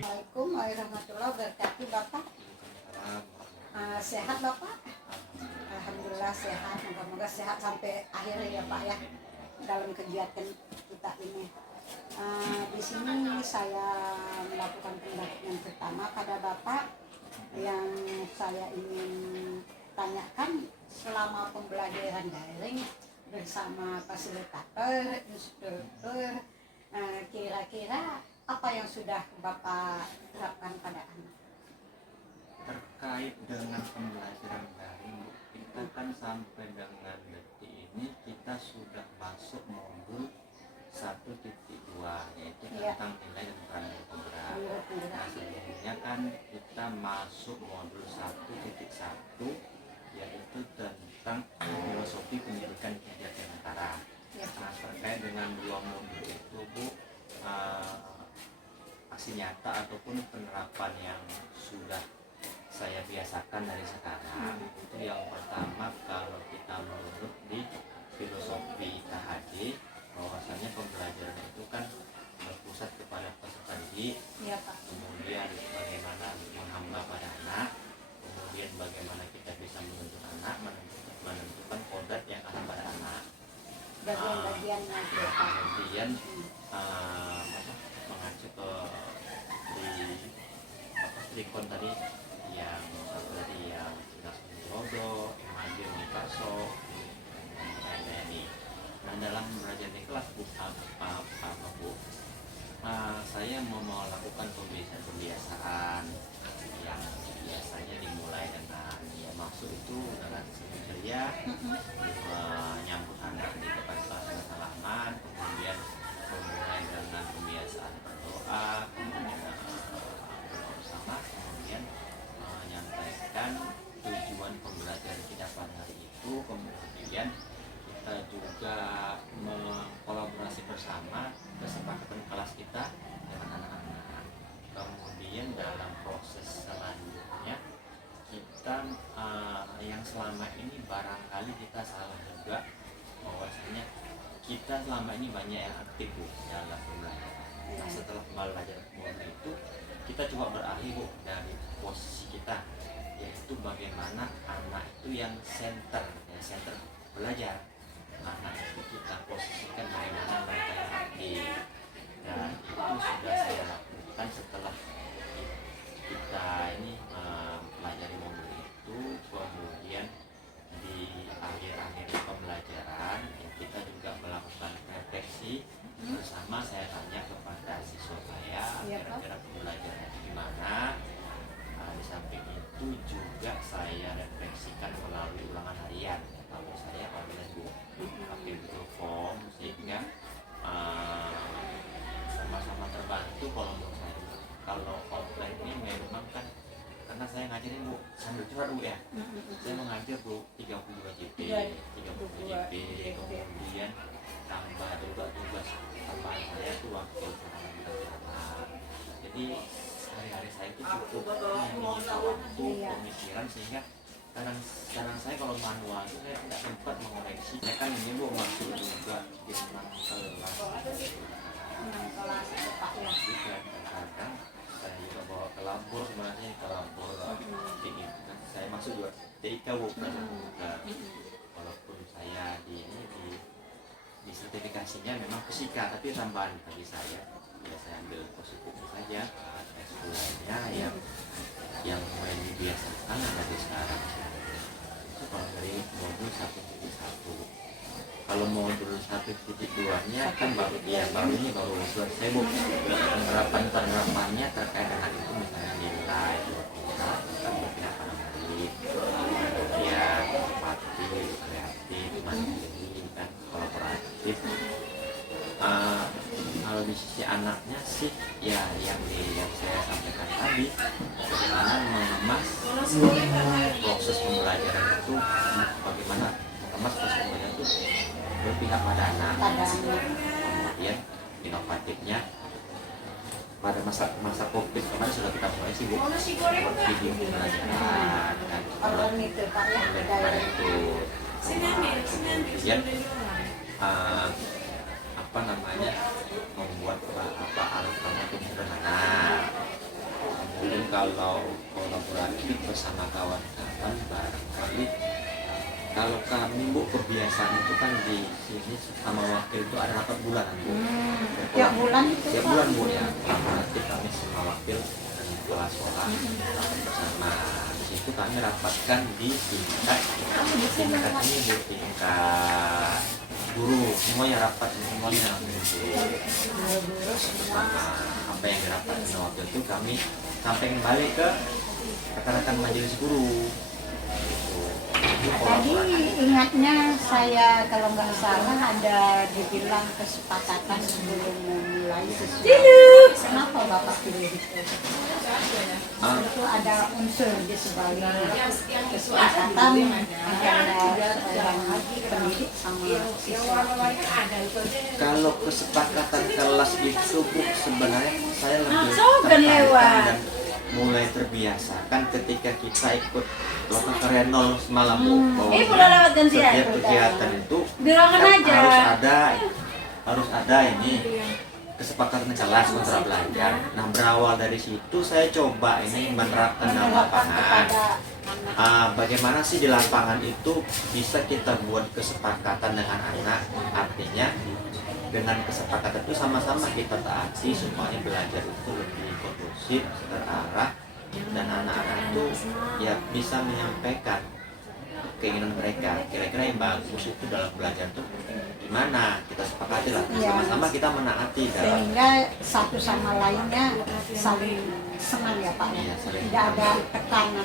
Assalamualaikum warahmatullahi wabarakatuh, Bapak. Sehat Bapak? Alhamdulillah sehat. Moga-moga sehat sampai akhir ya Pak ya dalam kegiatan kita ini. Di sini saya melakukan pendampingan pertama pada Bapak yang saya ingin tanyakan selama pembelajaran daring bersama fasilitator, instruktur, kira-kira apa yang sudah Bapak terapkan pada anak? Terkait dengan pembelajaran daring, kita kan sampai dengan detik ini kita sudah masuk modul 1.2 yaitu tentang nilai dan peran penggerak. Nah, sebelumnya kan kita masuk modul 1.1 yaitu tentang filosofi pendidikan Dirgantara. Nah, terkait dengan dua modul itu Bu, aksi nyata ataupun penerapan yang sudah saya biasakan dari sekarang itu yang pertama, kalau kita menurut di filosofi KHD bahwasanya pembelajaran itu kan berpusat kepada peserta didik, kemudian bagaimana menghamba pada anak, kemudian bagaimana kita bisa menuntun anak, menentukan kodrat yang ada pada anak, Bagian-bagiannya kemudian mengacu ke trikon tadi yang tadi yang Sinas Rodo, Hadir Mikaso, ini. Nah, dalam belajar di kelas Bu, saya mau melakukan pembiasaan yang biasanya dimulai dengan ya maksud itu dengan ceria, menyambut anak di depan kelas dengan salaman, kemudian memulai dengan pembiasaan berdoa, kemudian bersama, kemudian menyampaikan tujuan pembelajaran kita pada hari itu, kemudian kita juga mengkolaborasi bersama kesepakatan kelas kita dengan anak-anak. Kemudian dalam proses selanjutnya kita yang selama ini barangkali kita salah juga bahwasanya kita selama ini banyak yang aktif Bu dalam pembelajaran. Nah, setelah belajar modul itu kita coba beralih Bu dari posisi kita, yaitu bagaimana anak itu yang center belajar. Anak itu kita posisikan bagaimana mereka yang aktif, dan itu sudah saya lakukan setelah kita ini mempelajari modul itu. Kemudian di akhir-akhir pembelajaran ya, kita juga melakukan refleksi bersama. Saya tanya kepada siswa saya kira-kira pembelajarannya gimana. Di samping itu juga saya refleksikan melalui ulangan harian. Kalau saya apabila pakai Google Form, sehingga sama-sama terbantu. Kalau menurut saya, kalau offline ini memang kan karena saya ngajarin Bu sambil curhat Bu ya, saya mengajar Bu 32 JP, kemudian tambah juga tugas tambahan saya tuh wakil sarana. Jadi hari-hari saya itu cukup menyita waktu pemikiran, sehingga kadang saya kalau manual itu saya tidak sempat mengoreksi. Saya kan ini Bu masuk juga di kelas juga kadang saya juga bawa ke labor, sebenarnya ke labor ini kan saya masuk juga TIK Bu juga, walaupun saya di sertifikasinya memang fisika, tapi tambahan bagi saya ya saya ambil positif saja. S2-nya yang mulai dibiasakan dari sekarang itu kalau dari modul 1.1. Kalau modul 1.2-nya kan baru selesai Bu. Penerapannya terkait dengan itu, misalnya nilai kan berpihak pada murid, kemudian kooperatif, kreatif, mandiri, kan kolaboratif. Kalau di sisi anaknya sih ya yang saya sampaikan tadi, bagaimana mengemas proses pembelajaran itu, bagaimana mengemas proses pembelajaran itu berpihak pada anak. Kemudian inovatifnya pada masa COVID kemarin sudah kita mulai sih Bu, video pembelajaran kan, itu kemudian membuat alat untuk sederhana, kalau kolaboratif bersama kawan-kawan barangkali kalau kami Bu kebiasaan itu kan di sini sama wakil itu ada rapat bulanan Bu. Tiap bulan itu Tiap Pak? bulan Bu ya. Nanti kami sama wakil dan kepala sekolah bersama di situ kami rapatkan di tingkat ini Bu, tingkat guru semuanya rapat semuanya Guru semua. apa yang dirapatkan waktu itu kami sampaikan balik ke rekan-rekan majelis guru. Tadi ingatnya saya kalau nggak salah ada dibilang kesepakatan sebelum memulai sesuatu. Kenapa Bapak pilih itu? Itu ada unsur di sebaliknya kesepakatan antara seorang pendidik sama siswa. Kalau kesepakatan kelas itu Bu, sebenarnya saya lebih Kan tertarik lewat. dan mulai terbiasa kan ketika kita ikut lokal karya nol semalam Bu, bahwa udah lewat gantian. setiap kegiatan itu Di ruangan kan aja. harus ada ini kesepakatan kelas kontra belajar. Nah berawal dari situ saya coba ini menerapkan dalam lapangan. Bagaimana sih di lapangan itu bisa kita buat kesepakatan dengan anak, artinya dengan kesepakatan itu sama-sama kita taati supaya belajar itu lebih kondusif, terarah, dan anak-anak itu ya bisa menyampaikan keinginan mereka. Kira-kira yang bagus itu dalam belajar tuh gimana? Kita sepakati lah, sama-sama kita menaati dalam Sehingga satu sama lainnya saling senang ya Pak. Iya, saling Tidak ada tekanan.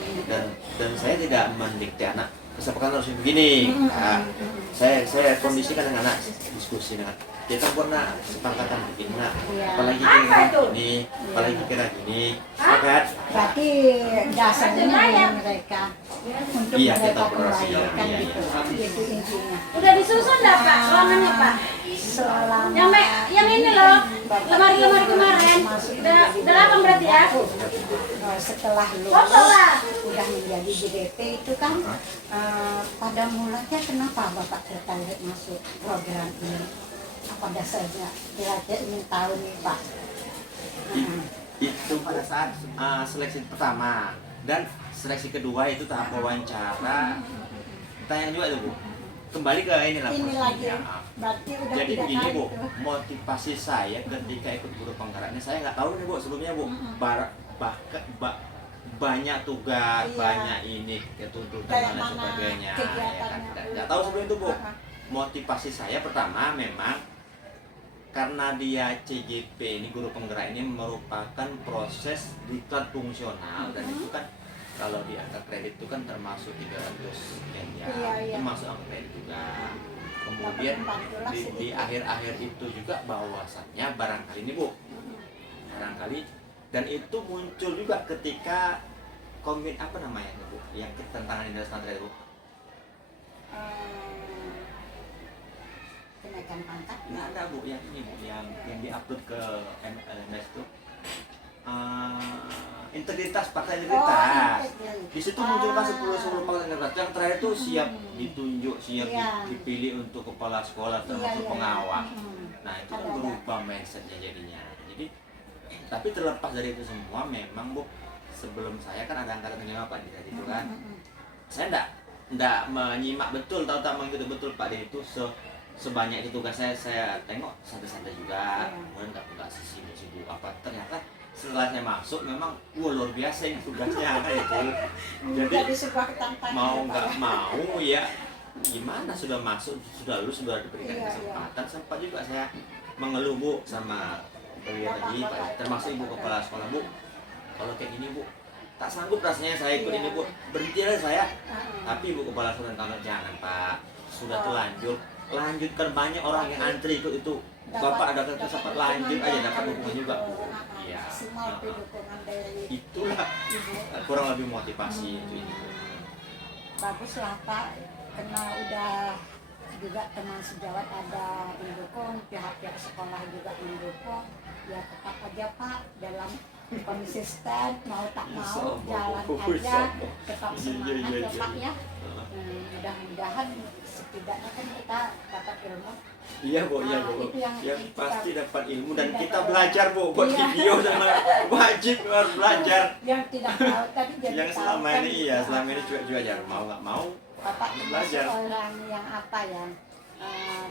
dan saya tidak mendikte anak kesepakatan harus begini. Nah, saya kondisikan dengan anak diskusi dengan kita pernah kesepakatan begini nak, apalagi kira gini, apalagi kira gini, sepakat. Berarti dasarnya dari mereka untuk Iya, mereka kita koordinasi, kembalikan iya, gitu. Itu intinya. Udah disusun dah Pak ruangannya Pak. Selama Yang ini loh, lemari-lemari kemarin. Udah lapang berarti ya? Setelah Foto lulus lah. udah menjadi JDP itu kan pada mulanya kenapa Bapak tertarik masuk program ini? Apa dasarnya? Kira-kira ingin tahu nih Pak. Itu pada saat seleksi pertama dan seleksi kedua itu tahap wawancara. Tanya juga tuh Bu, kembali ke ini lah. Ini lagi, berarti udah Jadi tidak begini tahu Bu, itu. motivasi saya ketika ikut guru penggeraknya saya nggak tahu nih Bu sebelumnya Bu, banyak tugas, Iya. banyak ini ya tuntutan Kayak dan mana sebagainya. Ya, kan, kegiatannya. nggak tahu sebelum itu Bu. Motivasi saya pertama memang karena dia CGP ini guru penggerak ini merupakan proses diklat fungsional dan itu kan kalau di angka kredit itu kan termasuk 300 sekian ya, Iya, iya. itu masuk angka kredit juga. Kemudian di akhir-akhir itu juga bahwasannya barangkali ini Bu, barangkali dan itu muncul juga ketika komit apa namanya Bu, yang ketentangan Indra Sandra Bu. Kenaikan pangkat. Nggak ada Bu, yang ini Bu, yang diupload ke LMS itu integritas, fakta integritas. Di situ muncul kan 10 fakta integritas. Yang terakhir itu siap ditunjuk, siap Iya. dipilih untuk kepala sekolah termasuk Iya. pengawas. Mm-mm. Nah itu kan Ada. berubah mindsetnya jadinya. Jadi tapi terlepas dari itu semua memang Bu, sebelum saya kan ada angkatan 5 Pak di situ kan. Saya enggak menyimak betul, tahu-tahu mengikuti betul Pak di itu sebanyak itu tugas saya tengok santai-santai juga, kemudian nggak sibuk-sibuk apa. Ternyata setelah saya masuk memang luar biasa ini tugasnya itu. Jadi sebuah tantangan. mau ya, Pak, nggak ya. mau ya gimana, sudah masuk, sudah lulus, sudah diberikan Iya, kesempatan. Sempat juga saya mengeluh Bu sama beliau tadi Pak, termasuk ibu kepala sekolah Bu, kalau kayak gini Bu tak sanggup rasanya saya ikut ini Bu, berhenti aja saya. Tapi ibu kepala sekolah bilang jangan Pak, sudah terlanjur, lanjutkan, banyak orang yang antri ikut itu. Bapak ada kesempatan lanjut aja, dapat dukungan juga. Iya. Maksimal tuh dukungan dari Itulah kurang lebih motivasi itu ini. bagus lah Pak, karena udah juga teman sejawat ada mendukung, pihak-pihak sekolah juga mendukung. Ya tetap aja Pak dalam konsisten, mau tak mau jalan aja, tetap semangat ya Pak ya. Mudah-mudahan setidaknya kan kita dapat ilmu. Iya Bu, iya Nah, Bu. itu yang Pasti kita- dapat ilmu dan Dapat kita ilmu. belajar Bu buat Iya. video sama wajib harus belajar. Yang tidak tahu tadi jadi Yang tahu selama kan. ini iya, selama ini juga aja mau nggak mau Bapak belajar. termasuk orang yang apa ya,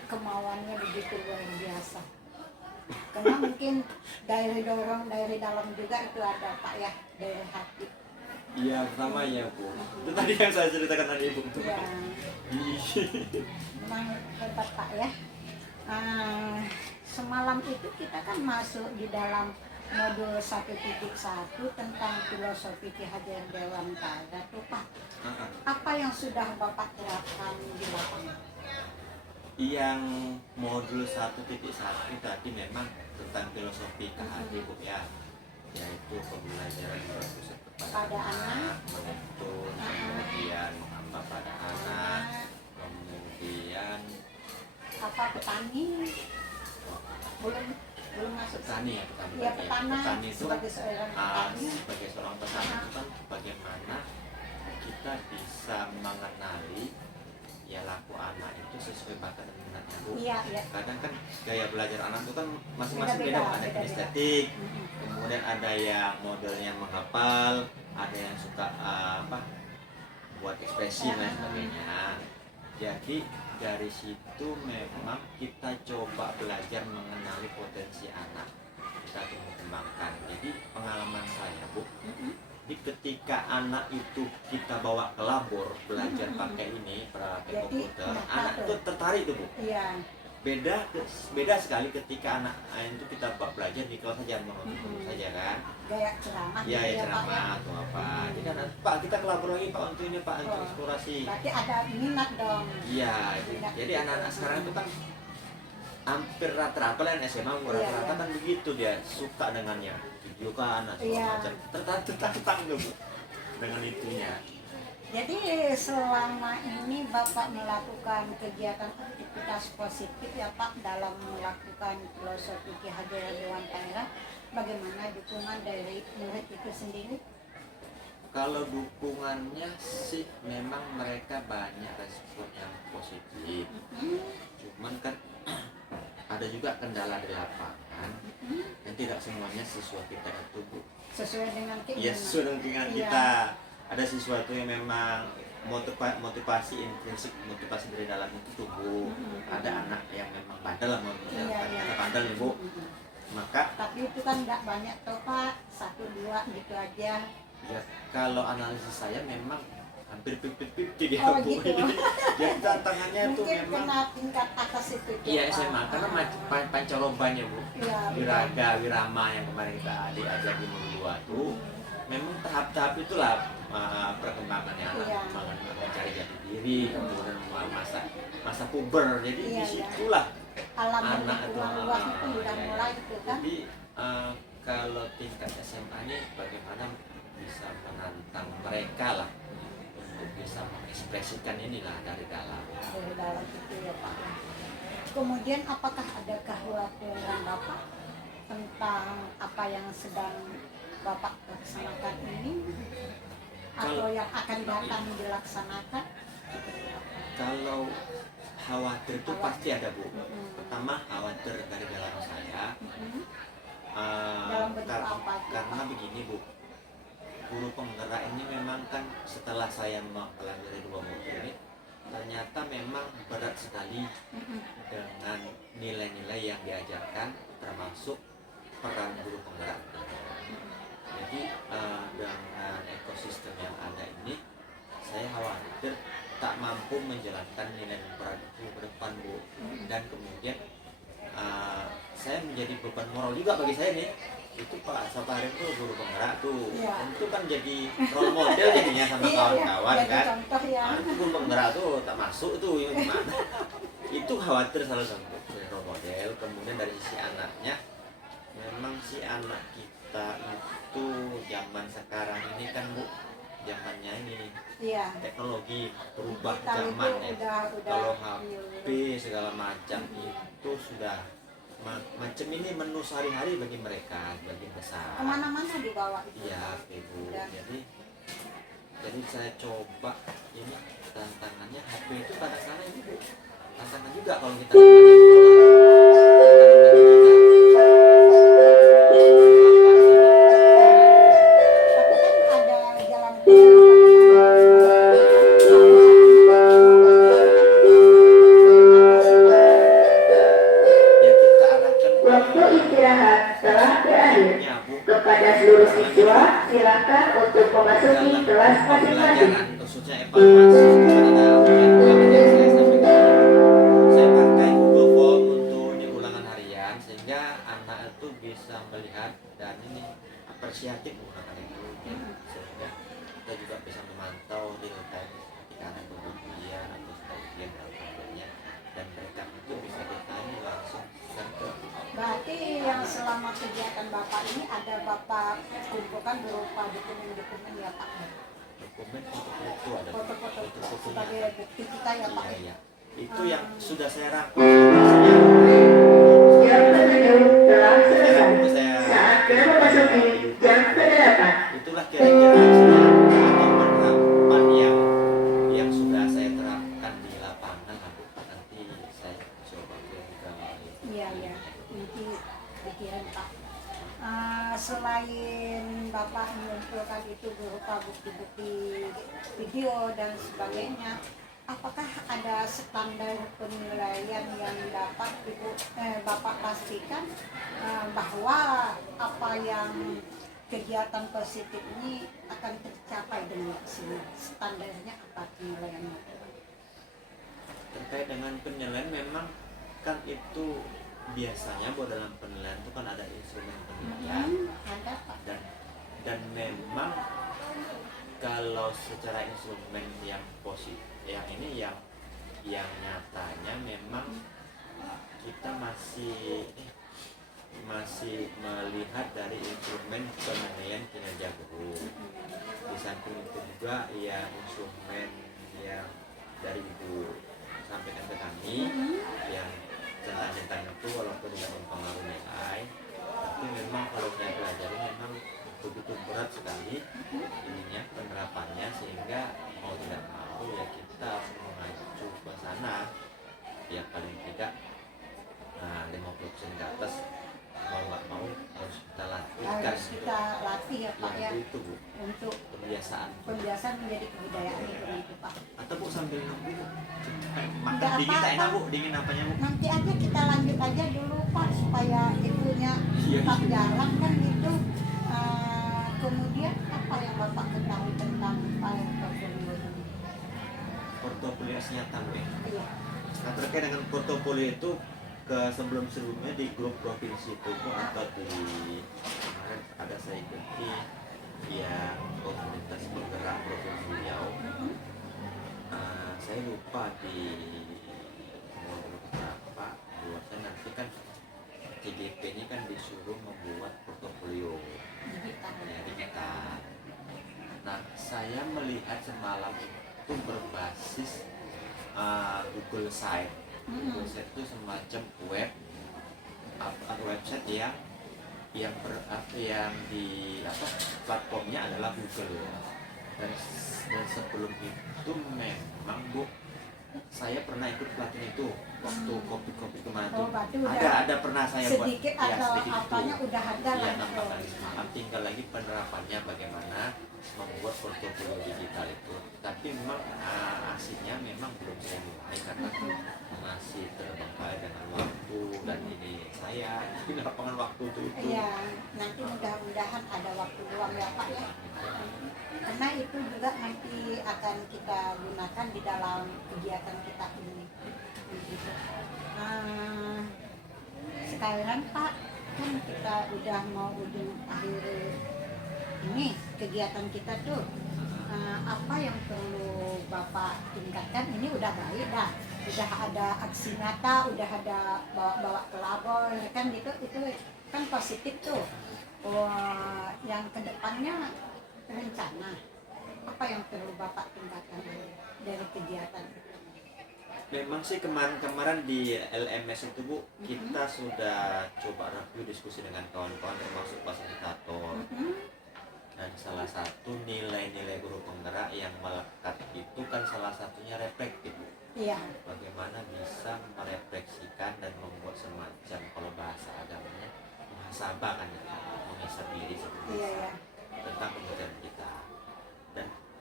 kemauannya begitu luar biasa. Karena mungkin dari dorong dari dalam juga itu ada Pak ya, dari hati. Iya, pertama ya Bu. Itu tadi yang saya ceritakan tadi Ibu. Ya, memang hebat Pak ya. Semalam itu kita kan masuk di dalam modul 1.1 tentang filosofi Ki Hajar Dewantara tuh Pak. Apa yang sudah Bapak terapkan di lapangan? Yang modul 1.1 tadi memang tentang filosofi KHD Bu ya, yaitu pembelajaran berpusat kepada anak, menuntun, kemudian menghamba pada anak, kemudian Apa petani? Belum masuk. petani ya, petani. Iya, petani itu sebagai seorang petani. sebagai seorang petani itu kan bagaimana kita bisa mengenali ya laku anak itu sesuai bakat dan minatnya Bu. Iya, iya. Kadang kan gaya belajar anak itu kan masing-masing beda, Beda-beda, ada yang beda-beda. estetik, Mm-mm. kemudian ada yang modelnya menghafal, ada yang suka buat ekspresi dan lain sebagainya. Jadi dari situ memang kita coba belajar mengenali potensi anak, kita tumbuh kembangkan. Jadi pengalaman saya Bu, Mm-mm. jadi ketika anak itu kita bawa ke labor belajar pakai ini peralatan Jadi, komputer, enak anak tuh. itu tertarik tuh Bu. Iya. Beda sekali ketika anak itu kita belajar di kelas saja menonton Mm-mm. saja kan. Gaya ceramah. Iya gitu ya Pak, ceramah atau apa. Jadi kan Pak kita ke labor lagi Pak untuk ini Pak untuk Oh. eksplorasi. Berarti ada minat dong. Iya, jadi anak-anak sekarang itu kan hampir rata-rata lah yang SMA Iya, rata-rata iya. kan begitu dia suka dengannya video kan segala Iya. macam tertantang tuh Bu dengan itunya. Jadi selama ini Bapak melakukan kegiatan aktivitas positif ya Pak dalam melakukan filosofi Ki Hajar Dewantara, bagaimana dukungan dari murid itu sendiri? Kalau dukungannya sih memang mereka banyak respon yang positif. Cuman kan ada juga kendala di lapangan yang tidak semuanya siswa kita itu Bu. Sesuai dengan Ya keinginan. sesuai dengan keinginan Iya. kita. Ada sesuatu yang memang motivasi intrinsik, motivasi dari dalam itu tumbuh. Ada anak yang memang bandel lah Iya, iya. kata bandel nih Bu. Maka Tapi itu kan nggak banyak toh Pak, 1-2 gitu aja. ya kalau analisis saya memang hampir 50-50 dia Oh, Bu. gitu. Jadi tantangannya tuh Mungkin memang kena tingkat atas itu tuh, iya Pak. SMA karena pancarobanya Bu. Iya, Wiraga, Wirama yang kemarin kita diajar di modul 2 tuh memang tahap-tahap itulah perkembangannya anak Iya. mencari jati diri, kemudian masa puber. Jadi Iya, disitulah alam anak itu berkembang luas itu udah ya. mulai itu kan. Jadi kalau tingkat SMA ini bagaimana bisa menantang mereka lah untuk bisa mengekspresikan inilah dari dalam. Dari dalam itu ya Pak. Kemudian apakah ada kekhawatiran Bapak tentang apa yang sedang Bapak laksanakan ini atau yang akan datang dilaksanakan? Kalau khawatir itu pasti ada Bu. Mm-mm. Pertama khawatir dari dalam saya. Mm-mm. Dalam bentuk apa itu, Karena Pak? begini Bu, guru penggerak ini memang kan setelah saya mempelajari 2 modul ini ternyata memang berat sekali Mm-mm. dengan nilai-nilai yang diajarkan termasuk peran guru penggerak. Jadi dengan ekosistem yang ada ini saya khawatir tak mampu menjalankan nilai dan peran itu ke depan Bu. Dan kemudian saya menjadi beban moral juga bagi saya nih. Itu Pak Sapari itu guru penggerak tuh, Iya. itu kan jadi role model jadinya sama Iya, kawan-kawan jadi kan. contoh ya. Itu guru penggerak tuh tak masuk tuh yang gimana. Itu khawatir salah satu dari role model. Kemudian dari sisi anaknya, memang si anak kita itu zaman sekarang ini kan Bu, zamannya ini Iya. teknologi berubah Digital zaman itu ya. udah Kalau HP segala macam itu sudah macam ini menu sehari-hari bagi mereka sebagian besar. kemana-mana dibawa itu. Iya, Ibu. Dan- Jadi Jadi saya coba ini tantangannya HP itu kadang-kadang ini Bu, tantangan juga kalau kita Tapi kan ada jalan keluar ya kita arahkan Waktu istirahat telah berakhir. ya Bu. Kepada seluruh siswa, silakan untuk memasuki kelas masing-masing. Pembelajaran khususnya evaluasi kan ada ujian yang saya sampaikan. Saya pakai Google Form untuk di ulangan harian sehingga anak itu bisa melihat dan ini apresiatif menggunakan itu ya. Sehingga kita juga bisa memantau real time ketika anak itu ujian atau sedang ujian dalam contohnya dan mereka itu bisa ditanya langsung ke Berarti yang selama kegiatan Bapak ini ada Bapak kumpulkan berupa dokumen-dokumen ya Pak? dokumen foto-foto ada Foto-foto foto-fotonya. sebagai bukti kita ya Pak? Iya, iya. Itu yang sudah saya rangkum. Jam 7 telah selesai. Saya Saatnya memasuki jam ke-8. itulah kira-kira hasilnya atau penerapan yang sudah saya terapkan di lapangan. Nanti saya coba kirimkan. Iya, iya. Nanti dikirim Pak. Selain Bapak mengumpulkan itu berupa bukti-bukti video dan sebagainya, apakah ada standar penilaian yang dapat Bapak pastikan bahwa apa yang kegiatan positif ini akan tercapai dengan maksimal? Standarnya apa penilaiannya? Terkait dengan penilaian memang kan itu biasanya bahwa dalam penilaian itu kan ada instrumen penilaian Ada Pak. dan memang kalau secara instrumen yang positif yang ini yang nyatanya memang kita masih melihat dari instrumen penilaian kinerja guru. Di samping itu juga ya instrumen yang dari Ibu sampaikan ke kami yang centang-centang itu walaupun tidak mempengaruhi nilai, tapi memang kalau saya pelajari memang begitu berat sekali ininya penerapannya sehingga mau tidak mau ya kita harus mengacu ke sana ya paling tidak 50% ke atas mau nggak mau harus kita latihkan Harus kita latih ya Pak ya, itu Bu, untuk kebiasaan pembiasaan menjadi kebudayaan itu nanti Pak. atau Bu sambil nunggu Bu makan Nggak dingin tak enak apa-apa. Bu, dingin apanya Bu? Nanti aja kita lanjut aja dulu Pak supaya itunya Iya, tetap iya. jalan kan gitu. Kemudian apa yang Bapak ketahui tentang file portfolio ini? Portofolio nyata Bu ya. Iya. Nah terkait dengan portofolio itu sebelumnya di grup provinsi itu Bu, atau di kemarin ada saya ikuti yang komunitas penggerak provinsi Riau. Saya lupa di nomor berapa bahwasanya nanti kan CGP ini kan disuruh membuat portofolio digital. Nah saya melihat semalam itu berbasis Google Site. Google Site itu semacam website yang di platformnya adalah Google dan sebelum itu memang Bu saya pernah ikut pelatihan itu waktu kopi kemarin tuh berarti udah ada pernah saya buat sedikit ya, atau sedikit apanya itu. udah ada Iya, lah nampak lagi itu. semalam tinggal lagi penerapannya bagaimana membuat portofolio digital itu tapi memang aslinya memang belum saya mulai karena masih terbengkalai dengan waktu dan ini saya di lapangan waktu itu Iya, nanti mudah-mudahan ada waktu luang ya Pak ya. Karena itu juga nanti akan kita gunakan di dalam kegiatan kita ini. Gitu. Sekarang Pak, kan kita udah mau ujung akhir ini kegiatan kita tuh. Apa yang perlu Bapak tingkatkan? Ini udah baik dah, udah ada aksi nyata, udah ada bawa-bawa ke labor kan gitu, itu kan positif tuh. Yang kedepannya rencana apa yang perlu Bapak tingkatkan dari kegiatan? memang sih kemarin di LMS itu Bu kita sudah coba review diskusi dengan kawan-kawan termasuk fasilitator dan salah satu nilai-nilai guru penggerak yang melekat itu kan salah satunya reflektif. Iya. Bagaimana bisa merefleksikan dan membuat semacam, kalau bahasa agamanya, muhasabah kan ya, menghisap diri seperti Iya, iya. tentang pemikiran kita.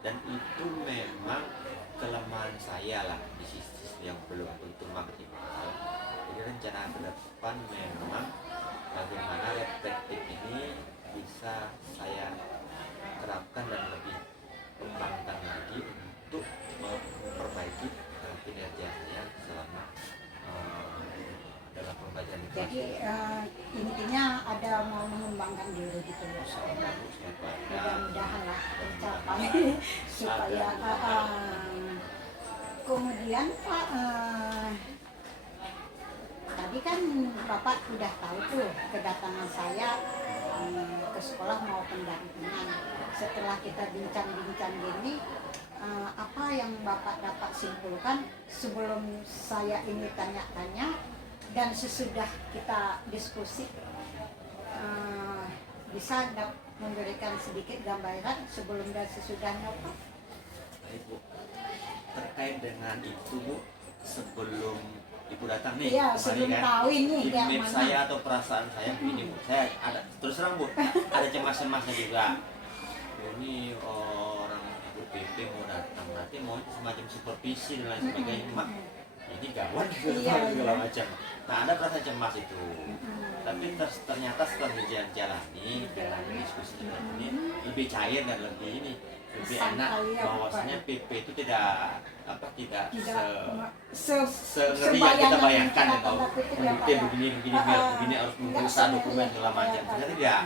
Dan itu memang kelemahan saya lah di sisi yang belum tentu maksimal. Jadi rencana ke depan memang bagaimana reflektif ini bisa saya terapkan dan lebih kembangkan lagi untuk memperbaiki kinerja saya selama dalam pembelajaran itu. Jadi intinya ada mau mengembangkan diri gitu ya. Mudah-mudahan lah tercapai supaya kemudian Pak, tadi kan Bapak udah tahu tuh kedatangan saya ke sekolah mau pendampingan. Setelah kita bincang-bincang gini, apa yang Bapak dapat simpulkan sebelum saya ini tanya-tanya dan sesudah kita diskusi, bisa memberikan sedikit gambaran sebelum dan sesudahnya Pak? Ibu, terkait dengan itu Bu, sebelum Ibu datang nih, Iya, kemari sebelum kan, tahu ini kayak image mana. saya atau perasaan saya begini Bu, saya ada terus terang Bu, ada cemas-cemasnya juga. Ini orang Ibu PP mau datang, nanti mau semacam supervisi dan lain sebagainya, Mak. Ini gawat Iya, segala iya. macam. Nah, ada perasaan cemas itu. Tapi ternyata setelah dijalani diskusi seperti ini, lebih cair dan lebih ini, lebih enak. Santai ya, Bahwasanya Pak. PP itu tidak sengeri yang sebayangan kita bayangkan ya, kalau tanda kutip ya, Pak, mendetail ya. begini biar begini harus Enggak mengurus dokumen sengeri, segala macam. Pak. Ternyata tidak.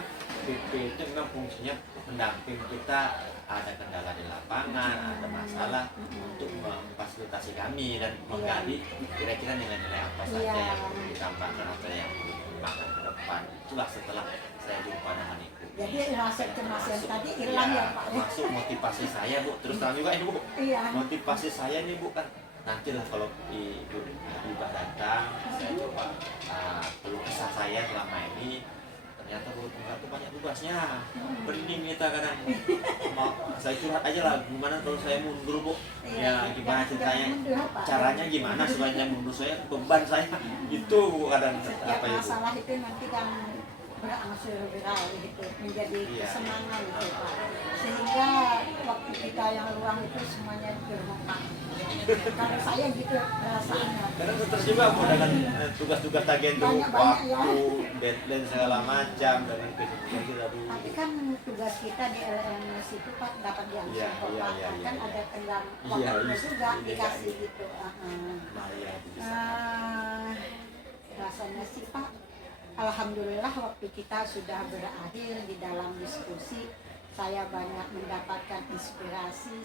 PP itu memang fungsinya pendamping kita, ada kendala di lapangan, ada masalah, untuk memfasilitasi kami dan menggali kira-kira nilai-nilai apa saja Iya. yang perlu ditambahkan atau yang perlu dikembangkan ke depan. Itulah setelah saya jumpa dengan Ibu. Jadi rasa cemas yang tadi hilang ya Pak ya? Masuk motivasi saya Bu, terus terang juga ini Bu. Iya. Motivasi saya nih Bu kan, nantilah kalau Ibu Habibah datang, saya coba keluh kesah saya selama ini. Ternyata Bu Tunggal itu banyak tugasnya, bening kita kadang. Mau saya curhat aja lah, gimana kalau saya mundur Bu? Ya gimana ceritanya, caranya gimana supaya saya mundur, saya beban saya itu Bu kadang. Setiap Apa itu? masalah itu nanti kan berangsur viral gitu, menjadi Iya. kesenangan gitu Pak. Sehingga waktu kita yang luang itu semuanya bermanfaat. Kalau saya gitu rasanya. Karena stres juga Bu dengan tugas-tugas tagihan itu, Banyak-banyak ya. waktu, deadline segala macam, dengan kesibukan kita Bu. Tapi kan tugas kita di LMS itu Pak dapat diangsur Iya, kok iya, Pak. iya, Kan iya. ada tenggang Iya, waktunya iya. juga Iya, dikasih iya. gitu. Nah, ya, bisa. Rasanya sih Pak, alhamdulillah waktu kita sudah berakhir di dalam diskusi, saya banyak mendapatkan inspirasi